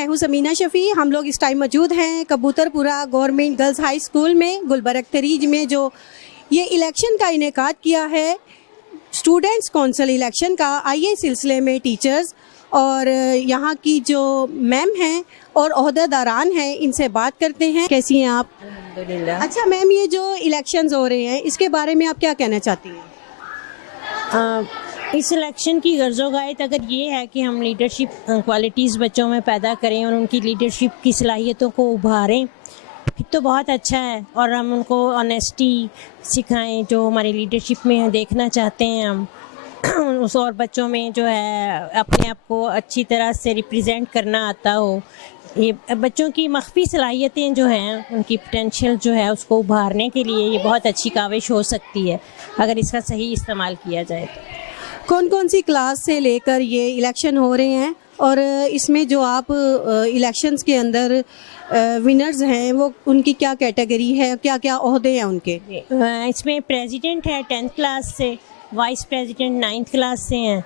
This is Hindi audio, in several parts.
मैं हूं समीना शफ़ी। हम लोग इस टाइम मौजूद हैं कबूतरपुरा गवर्नमेंट गर्ल्स हाई स्कूल में गुलबर्ग तरीज में, जो ये इलेक्शन का इनेकाद किया है स्टूडेंट्स कौंसिल इलेक्शन का। आइए इस सिलसिले में टीचर्स और यहाँ की जो मैम हैं और ओहदेदारान हैं इनसे बात करते हैं। कैसी हैं आप? अल्हम्दुलिल्लाह। अच्छा मैम, ये जो इलेक्शंस हो रहे हैं इसके बारे में आप क्या कहना चाहती हैं? इस इलेक्शन की गर्ज़ो-गायत अगर ये है कि हम लीडरशिप क्वालिटीज़ बच्चों में पैदा करें और उनकी लीडरशिप की सलाहियतों को उभारें, फिर तो बहुत अच्छा है। और हम उनको ऑनेस्टी सिखाएं जो हमारी लीडरशिप में देखना चाहते हैं हम उस, और बच्चों में जो है अपने आप को अच्छी तरह से रिप्रेजेंट करना आता हो। ये बच्चों की मख्फी सलाहियतें जो हैं, उनकी पोटेंशियल जो है उसको उभारने के लिए ये बहुत अच्छी काविश हो सकती है अगर इसका सही इस्तेमाल किया जाए तो। कौन कौन सी क्लास से लेकर ये इलेक्शन हो रहे हैं और इसमें जो आप इलेक्शंस के अंदर विनर्स हैं वो उनकी क्या कैटेगरी है, क्या क्या ओहदे हैं उनके? इसमें प्रेसिडेंट है 10th क्लास से, वाइस प्रेसिडेंट 9th क्लास से हैं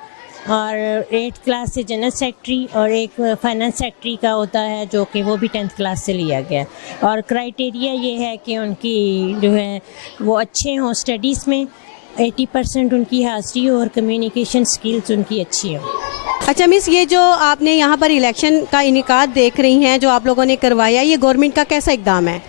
और 8th क्लास से जनरल सेक्रेटरी, और एक फाइनेंस सेक्रेटरी का होता है जो कि वो भी 10th क्लास से लिया गया। और क्राइटेरिया ये है कि उनकी जो है वो अच्छे हों स्टडीज़ में, 80% उनकी हाजिरी हो और कम्युनिकेशन स्किल्स उनकी अच्छी हो। अच्छा मिस, ये जो आपने यहाँ पर इलेक्शन का इनेकाद देख रही हैं जो आप लोगों ने करवाया, ये गवर्नमेंट का कैसा इक़दाम है?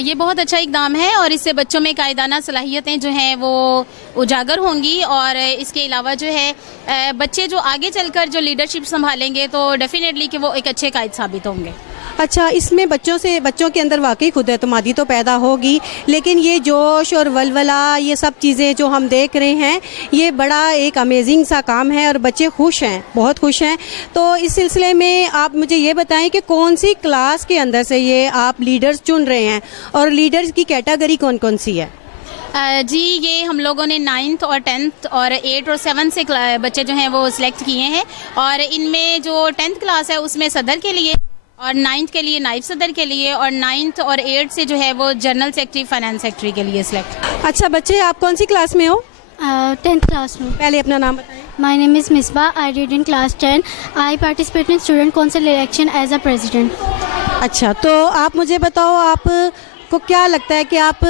ये बहुत अच्छा इक़दाम है और इससे बच्चों में कायदाना सलाहियतें जो हैं वो उजागर होंगी। और इसके अलावा जो है बच्चे जो आगे चलकर जो लीडरशिप संभालेंगे तो डेफिनेटली कि वो एक अच्छे कायद साबित होंगे। अच्छा, इसमें बच्चों के अंदर वाकई खुद एतमादी तो पैदा होगी, लेकिन ये जोश और वलवला ये सब चीज़ें जो हम देख रहे हैं ये बड़ा एक अमेजिंग सा काम है और बच्चे खुश हैं, बहुत खुश हैं। तो इस सिलसिले में आप मुझे ये बताएं कि कौन सी क्लास के अंदर से ये आप लीडर्स चुन रहे हैं और लीडर्स की कैटेगरी कौन कौन सी है? जी, ये हम लोगों ने 9th और 10th और 8 और 7 से बच्चे जो हैं वो सिलेक्ट किए हैं। और इनमें जो 10th क्लास है उसमें सदर के लिए और 9th के लिए नायब सदर के लिए और 9th और 8 से जो है वो जनरल सेक्रेटरी फाइनेंस सेक्रेटरी के लिए सिलेक्ट। अच्छा बच्चे, आप कौन सी क्लास में हो? 10th क्लास में। पहले अपना नाम बताएं। My name is Misbah. I read in class 10. I participate in student council election as a president. अच्छा, तो आप मुझे बताओ, आपको क्या लगता है कि आप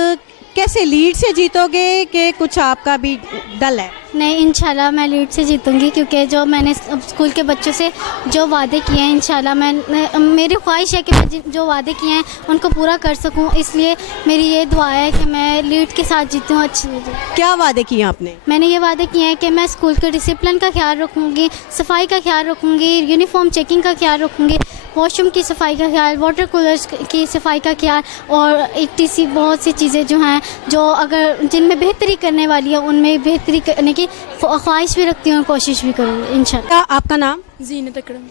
कैसे लीड से जीतोगे कि कुछ आपका भी दल है? नहीं, इंशाल्लाह मैं लीड से जीतूंगी क्योंकि जो मैंने स्कूल के बच्चों से जो वादे किए हैं इंशाल्लाह मेरी ख्वाहिश है कि मैं जो वादे किए हैं उनको पूरा कर सकूं। इसलिए मेरी ये दुआ है कि मैं लीड के साथ जीतूं अच्छी। क्या वादे किए आपने? मैंने ये वादे किए हैं कि मैं स्कूल के डिसिप्लिन का ख्याल रखूँगी, सफाई का ख्याल रखूँगी, यूनिफॉर्म चेकिंग का ख्याल रखूँगी, वॉशरूम की सफाई का ख्याल, वाटर कूलर्स की सफाई का ख्याल और ETC बहुत सी चीज़ें जो हैं जो अगर जिनमें बेहतरी करने वाली है उनमें बेहतरी करने की ख्वाहिश भी रखती हूँ, कोशिश भी करूँगी इंशाल्लाह। क्या आपका नाम? जीनत अकरम।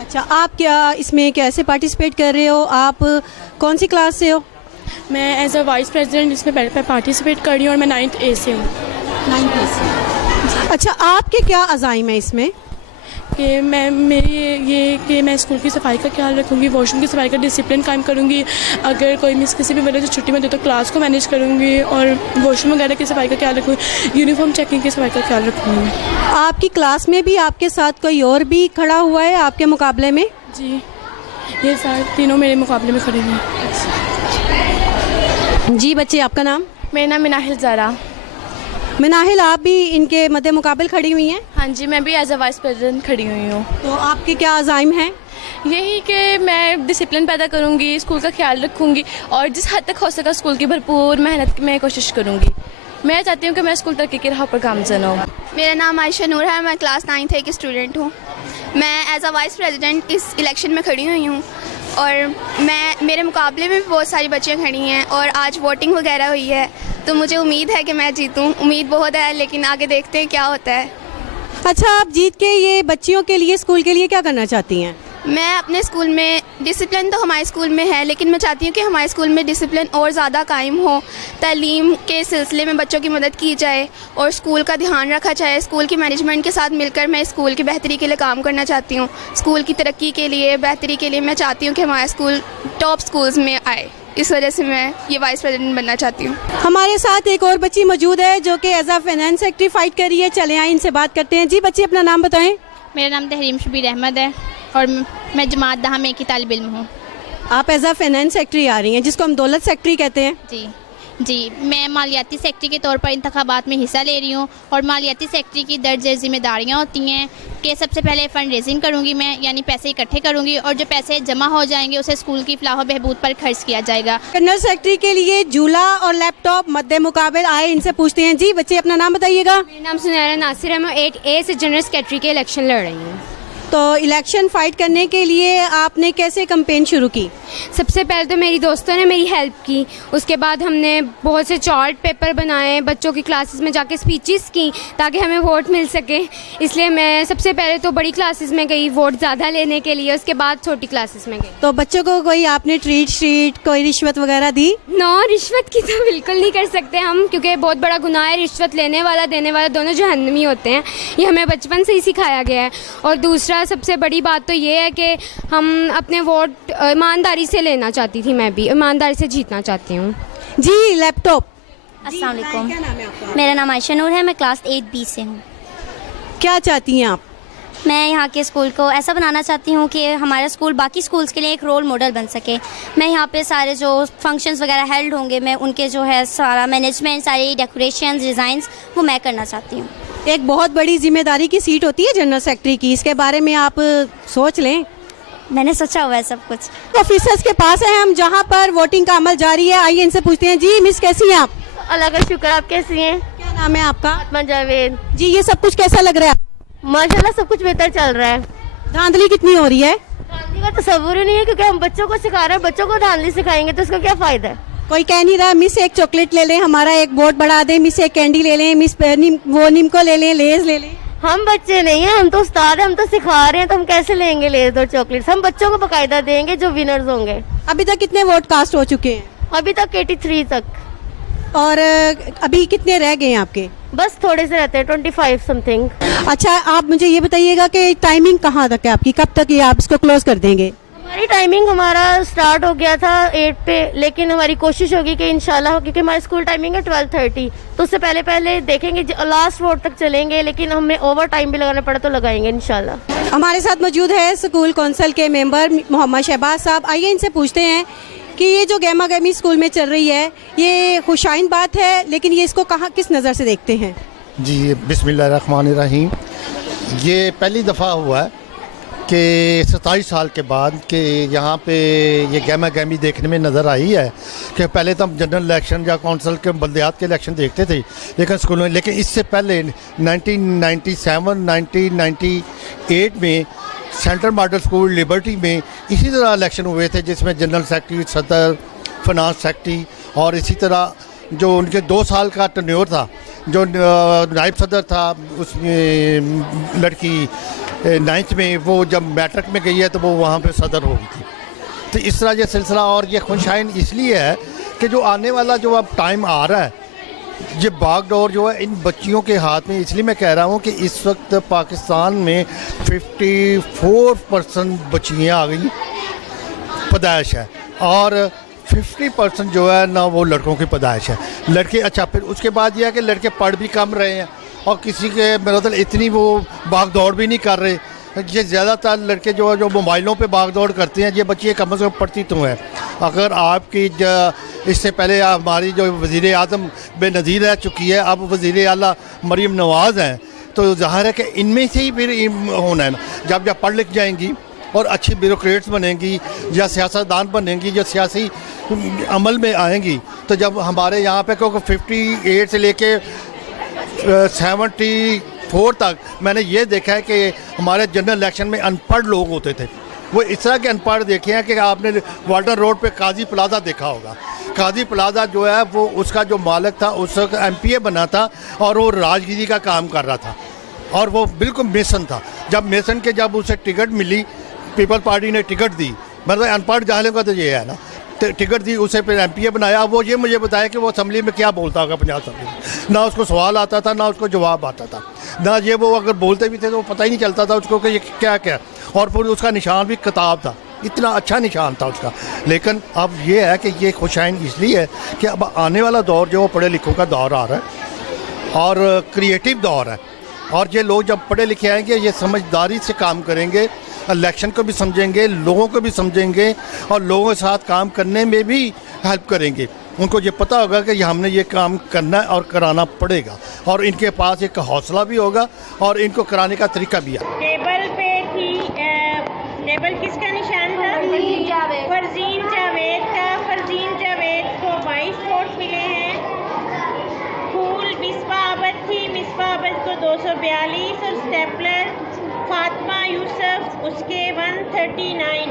अच्छा, आप क्या इसमें कैसे पार्टिसिपेट कर रहे हो? आप कौन सी क्लास से हो? मैं एज अ वाइस प्रेसिडेंट इसमें पार्टिसिपेट कर रही हूँ और मैं 9th A से हूँ। 9th A से। अच्छा, आपके क्या अज़ाइम है इसमें? कि मेरी ये कि मैं स्कूल की सफाई का ख्याल रखूँगी, वॉशरूम की सफाई का डिसिप्लिन कायम करूँगी, अगर कोई मिस किसी भी वजह से छुट्टी में दे तो क्लास को मैनेज करूँगी और वॉशरूम वगैरह की सफाई का ख्याल रखूँगी, यूनिफॉर्म चेकिंग की सफाई का ख्याल रखूँगी। आपकी क्लास में भी आपके साथ कोई और भी खड़ा हुआ है आपके मुकाबले में? जी, ये सारे तीनों मेरे मुकाबले में खड़े हैं। जी बच्चे, आपका नाम? मेरा नाम मिनाहिल ज़ारा। मिनाहिल, आप भी इनके मद्दे मुकाबल खड़ी हुई हैं? हाँ जी, मैं भी एज अ वाइस प्रेसिडेंट खड़ी हुई हूँ। तो आपके क्या अज़ाइम हैं? यही कि मैं डिसिप्लिन पैदा करूँगी, स्कूल का ख्याल रखूँगी और जिस हद तक हो सका स्कूल की भरपूर मेहनत में कोशिश करूँगी। मैं चाहती हूँ कि मैं स्कूल तरक्की की राह पर गामज़न हूँ। मेरा नाम आयशा नूर है, मैं क्लास 9th A की स्टूडेंट हूँ। मैं एज अ वाइस प्रेसिडेंट इस इलेक्शन में खड़ी हुई हूँ और मेरे मुकाबले में भी बहुत सारी बच्चियाँ खड़ी हैं और आज वोटिंग वगैरह हुई है तो मुझे उम्मीद है कि मैं जीतूँ। उम्मीद बहुत है लेकिन आगे देखते हैं क्या होता है। अच्छा, आप जीत के ये बच्चियों के लिए, स्कूल के लिए क्या करना चाहती हैं? मैं अपने स्कूल में, डिसिप्लिन तो हमारे स्कूल में है लेकिन मैं चाहती हूँ कि हमारे स्कूल में डिसिप्लिन और ज़्यादा कायम हो, तालीम के सिलसिले में बच्चों की मदद की जाए और स्कूल का ध्यान रखा जाए। स्कूल की मैनेजमेंट के साथ मिलकर मैं स्कूल की बेहतरी के लिए काम करना चाहती हूँ। स्कूल की तरक्की के लिए, बेहतरी के लिए मैं चाहती हूँ कि हमारा स्कूल टॉप स्कूल्स में आए। इस वजह से मैं ये वाइस प्रेसिडेंट बनना चाहती हूँ। हमारे साथ एक और बच्ची मौजूद है जो कि as a finance secretary fight कर रही है। चले आए इनसे बात करते हैं। जी बच्ची, अपना नाम बताएं। मेरा नाम तहरीम शबीर अहमद है और मैं जमात दहा में की तालिब इल्म हूँ। आप एज अ फाइनेंस सेक्रेटरी आ रही हैं, जिसको हम दौलत सेक्रेटरी कहते हैं। जी, मैं मालियाती सेक्रेटरी के तौर पर इंतखाबात में हिस्सा ले रही हूँ और मालियाती सेक्रेटरी की दर्ज जिम्मेदारियाँ होती हैं कि सबसे पहले फ़ंड रेजिंग करूँगी मैं, यानी पैसे इकट्ठे करूँगी और जो पैसे जमा हो जाएंगे उसे स्कूल की फलाह बहबूद पर खर्च किया जाएगा। जनरल सेक्रेटरी के लिए झूला और लैपटॉप मद्दे मुकाबिल आए, इनसे पूछते हैं। जी बच्चे, अपना नाम बताइएगा। मेरा नाम सुनैरा नासिर है, मैं 8A से जनरल सेक्रेटरी के इलेक्शन लड़ रही हूँ। तो इलेक्शन फाइट करने के लिए आपने कैसे कैंपेन शुरू की? सबसे पहले तो मेरी दोस्तों ने मेरी हेल्प की, उसके बाद हमने बहुत से चार्ट पेपर बनाए, बच्चों की क्लासेस में जाके स्पीचेस की ताकि हमें वोट मिल सके। इसलिए मैं सबसे पहले तो बड़ी क्लासेस में गई वोट ज़्यादा लेने के लिए, उसके बाद छोटी क्लासेस में गई। तो बच्चों को कोई आपने ट्रीट कोई रिश्वत वगैरह दी? नो, रिश्वत की तो बिल्कुल नहीं कर सकते हम, क्योंकि बहुत बड़ा गुनाह है। रिश्वत लेने वाला देने वाला दोनों जहन्नमी होते हैं, ये हमें बचपन से ही सिखाया गया है। और दूसरा सबसे बड़ी बात तो ये है कि हम अपने वोट ईमानदारी से लेना चाहती थी, मैं भी ईमानदारी से जीतना चाहती हूँ। जी लैपटॉप। अस्सलाम वालेकुम, क्या नाम है आपका? मेरा नाम आयशा नूर है, मैं क्लास 8B से हूँ। क्या चाहती हैं आप? मैं यहाँ के स्कूल को ऐसा बनाना चाहती हूँ कि हमारा स्कूल बाकी स्कूल्स के लिए एक रोल मॉडल बन सके। मैं यहाँ पे सारे जो फंक्शंस वगैरह हेल्ड होंगे, मैं उनके जो है सारा मैनेजमेंट, सारी डेकोरेशन, डिज़ाइंस वो मैं करना चाहती हूँ। एक बहुत बड़ी जिम्मेदारी की सीट होती है जनरल सेक्रेटरी की, इसके बारे में आप सोच लें। मैंने सोचा हुआ है सब कुछ। ऑफिसर्स के पास है हम, जहाँ पर वोटिंग का अमल जारी है। आइए इनसे पूछते हैं। जी मिस, कैसी हैं आप? अल्लाह का शुक्र, आप कैसी हैं? क्या नाम है आपका? आत्मा जावेद। जी, ये सब कुछ कैसा लग रहा है? माशाल्लाह सब कुछ बेहतर चल रहा है। धांधली कितनी हो रही है? धांधली का तस्वुर ही नहीं है, क्योंकि हम बच्चों को सिखा रहे हैं। बच्चों को धांधली सिखाएंगे तो उसका क्या फ़ायदा है? कोई कह नहीं रहा मिस एक चॉकलेट ले लें, हमारा एक वोट बढ़ा दें, मिस एक कैंडी ले लें, मिस वो निम्को ले लें, लेज ले लें। हम बच्चे नहीं हैं, हम तो उस्ताद हैं, हम तो सिखा रहे हैं, तो हम कैसे लेंगे लेज और चॉकलेट्स? हम बच्चों को बाकायदा देंगे जो विनर्स होंगे। अभी तक कितने वोट कास्ट हो चुके हैं? अभी तक 83 तक। और अभी कितने रह गए हैं आपके? बस थोड़े से रहते हैं, 25 समथिंग। अच्छा, आप मुझे ये बताइएगा कि टाइमिंग कहाँ तक है आपकी, कब तक ये आप इसको क्लोज कर देंगे? हमारी टाइमिंग, हमारा स्टार्ट हो गया था 8 पे, लेकिन हमारी कोशिश होगी कि इंशाल्लाह, क्योंकि हमारी स्कूल टाइमिंग है 12:30, तो उससे पहले देखेंगे, लास्ट वोट तक चलेंगे, लेकिन हमें ओवर टाइम भी लगाना पड़े तो लगाएंगे इंशाल्लाह। हमारे साथ मौजूद है स्कूल कौंसिल के मेंबर मोहम्मद शहबाज साहब। आइए इनसे पूछते हैं कि ये जो गहमा गहमी स्कूल में चल रही है, ये खुशाइन बात है, लेकिन ये इसको कहाँ किस नज़र से देखते हैं? जी बिस्मिल्लाहिर्रहमानिर्रहीम। ये पहली दफ़ा हुआ है कि 27 साल के बाद कि यहाँ पे ये गहमा गहमी देखने में नज़र आई है कि पहले तो हम जनरल इलेक्शन या कौंसिल के बल्दियात के इलेक्शन देखते थे लेकिन स्कूलों में, लेकिन इससे पहले 1997 1998 में सेंट्रल मॉडल स्कूल लिबर्टी में इसी तरह इलेक्शन हुए थे, जिसमें जनरल सेक्रेटरी, सदर, फाइनेंस सेक्रेटरी और इसी तरह जो उनके 2 साल का टर्न्योर था, जो नायब सदर था, उसमें लड़की 9th में, वो जब मैट्रिक में गई है तो वो वहाँ पे सदर हो गई थी। तो इस तरह ये सिलसिला, और ये खुशाइन इसलिए है कि जो आने वाला जो अब टाइम आ रहा है, ये बागडोर जो है इन बच्चियों के हाथ में, इसलिए मैं कह रहा हूँ कि इस वक्त पाकिस्तान में 54% बच्चियाँ आ गई पैदाइश है और 50% जो है ना वो लड़कों की पैदाइश है। लड़के, अच्छा फिर उसके बाद यह है कि लड़के पढ़ भी कम रहे हैं और किसी के मतलब इतनी वो भाग दौड़ भी नहीं कर रहे। ये ज़्यादातर लड़के जो मोबाइलों पे भाग दौड़ करते हैं, ये बच्चियाँ कम से कम पढ़ती तो हैं। अगर आपकी इससे पहले हमारी जो वज़ीर आज़म बेनज़ीर रह चुकी है, अब वज़ीर आला मरीम नवाज़ हैं, तो ज़ाहिर है कि इनमें से ही फिर होना है ना। जब पढ़ लिख जाएंगी और अच्छी ब्यूरोक्रेट्स बनेंगी या सियासतदान बनेंगी या सियासी अमल में आएंगी, तो जब हमारे यहाँ पे क्योंकि 58 से लेके 74 तक मैंने ये देखा है कि हमारे जनरल इलेक्शन में अनपढ़ लोग होते थे। वो इस तरह के अनपढ़ देखे हैं कि आपने वाल्टन रोड पे काजी प्लाजा देखा होगा। काजी प्लाजा जो है वो उसका जो मालिक था उस वक्त MPA बना था और वो राजगिरी का काम कर रहा था और वो बिल्कुल मेसन था। जब उसे टिकट मिली, पीपल पार्टी ने टिकट दी, मतलब अनपढ़ जाहलों का तो ये है ना, टिकट दी, उसे फिर MPA बनाया। वो ये मुझे बताया कि वो असम्बली में क्या बोलता होगा, पंजाब असम्बली, ना उसको सवाल आता था ना उसको जवाब आता था, ना ये वो अगर बोलते भी थे तो वो पता ही नहीं चलता था उसको कि ये क्या क्या। और फिर उसका निशान भी किताब था, इतना अच्छा निशान था उसका। लेकिन अब ये है कि ये खुशाइन इसलिए है कि अब आने वाला दौर जो पढ़े लिखों का दौर आ रहा है और क्रिएटिव दौर है, और ये लोग जब पढ़े लिखे आएंगे ये समझदारी से काम करेंगे इलेक्शन को भी समझेंगे, लोगों को भी समझेंगे और लोगों के साथ काम करने में भी हेल्प करेंगे। उनको ये पता होगा कि हमने ये काम करना और कराना पड़ेगा और इनके पास एक हौसला भी होगा और इनको कराने का तरीका भी है। टेबल पे थी, टेबल किसका निशान था? फरजीन जावेद का। फरजीन जावेद को 22 वोट मिले हैं। फूल मिसबा अबद थी, मिसबा अबद को 242 और स्टेपलर फातिमा यूसुफ उसके 139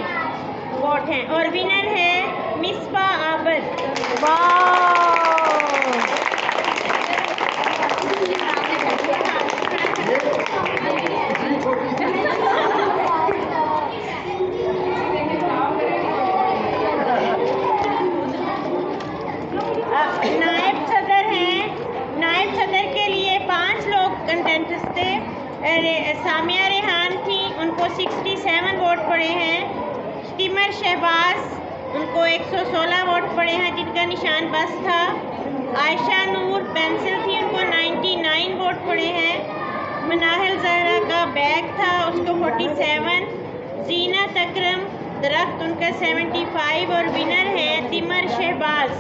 वोट हैं और विनर है मिसबा अबद। नायब सदर हैं। नायब सदर के लिए 5 लोग कंटेंटर्स थे। सामिया रेहान थी, उनको 67 वोट पड़े हैं। टिमर शहबाज, उनको 116 वोट पड़े हैं जिनका निशान बस था। आयशा नूर पेंसिल थी, उनको 99 वोट पड़े हैं। मनाहिल जहरा का बैग था, उसको 47। जीनत अकरम दरख्त, उनका 75 और विनर है टिमर शहबाज।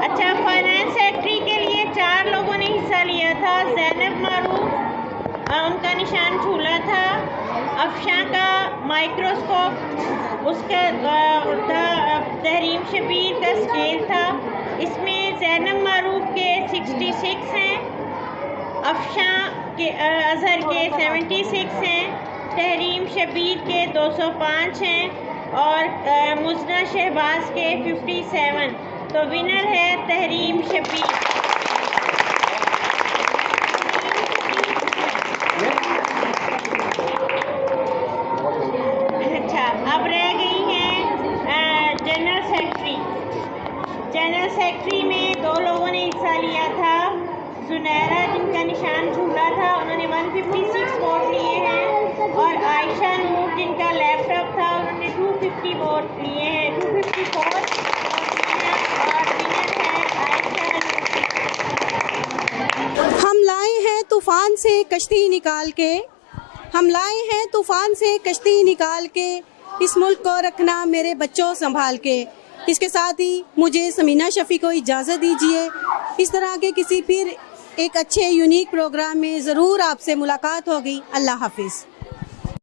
अच्छा, फाइनेंस सेक्रेटरी के लिए 4 लोगों ने हिस्सा लिया था। ज़ैनब मारूफ, उनका निशान झूला था। अफशा का माइक्रोस्कोप, उसका तहरीम शबीर का स्केल था। इसमें ज़ैनब मारूफ के 66 हैं, अफशा के अजहर के 76 हैं, तहरीम शबीर के 205 हैं और मुजना शहबाज के 57। तो विनर है तहरीम शबीर। अच्छा, अब रह गई हैं जनरल सेक्रेटरी। जनरल सेक्रेटरी में 2 लोगों ने हिस्सा लिया था। जुनैरा, जिनका निशान झूला था, उन्होंने 156 वोट लिए हैं और आयशा नूर, जिनका लैपटॉप था, उन्होंने 250 वोट लिए हैं, 254 और विनर है आयशा नूर। हम लाए हैं तूफान से कश्ती निकाल के, हम लाए हैं तूफान से कश्ती निकाल के, इस मुल्क को रखना मेरे बच्चों संभाल के। इसके साथ ही मुझे समीना शफ़ी को इजाज़त दीजिए। इस तरह के किसी फिर एक अच्छे यूनिक प्रोग्राम में ज़रूर आपसे मुलाकात होगी। अल्लाह हाफिज़।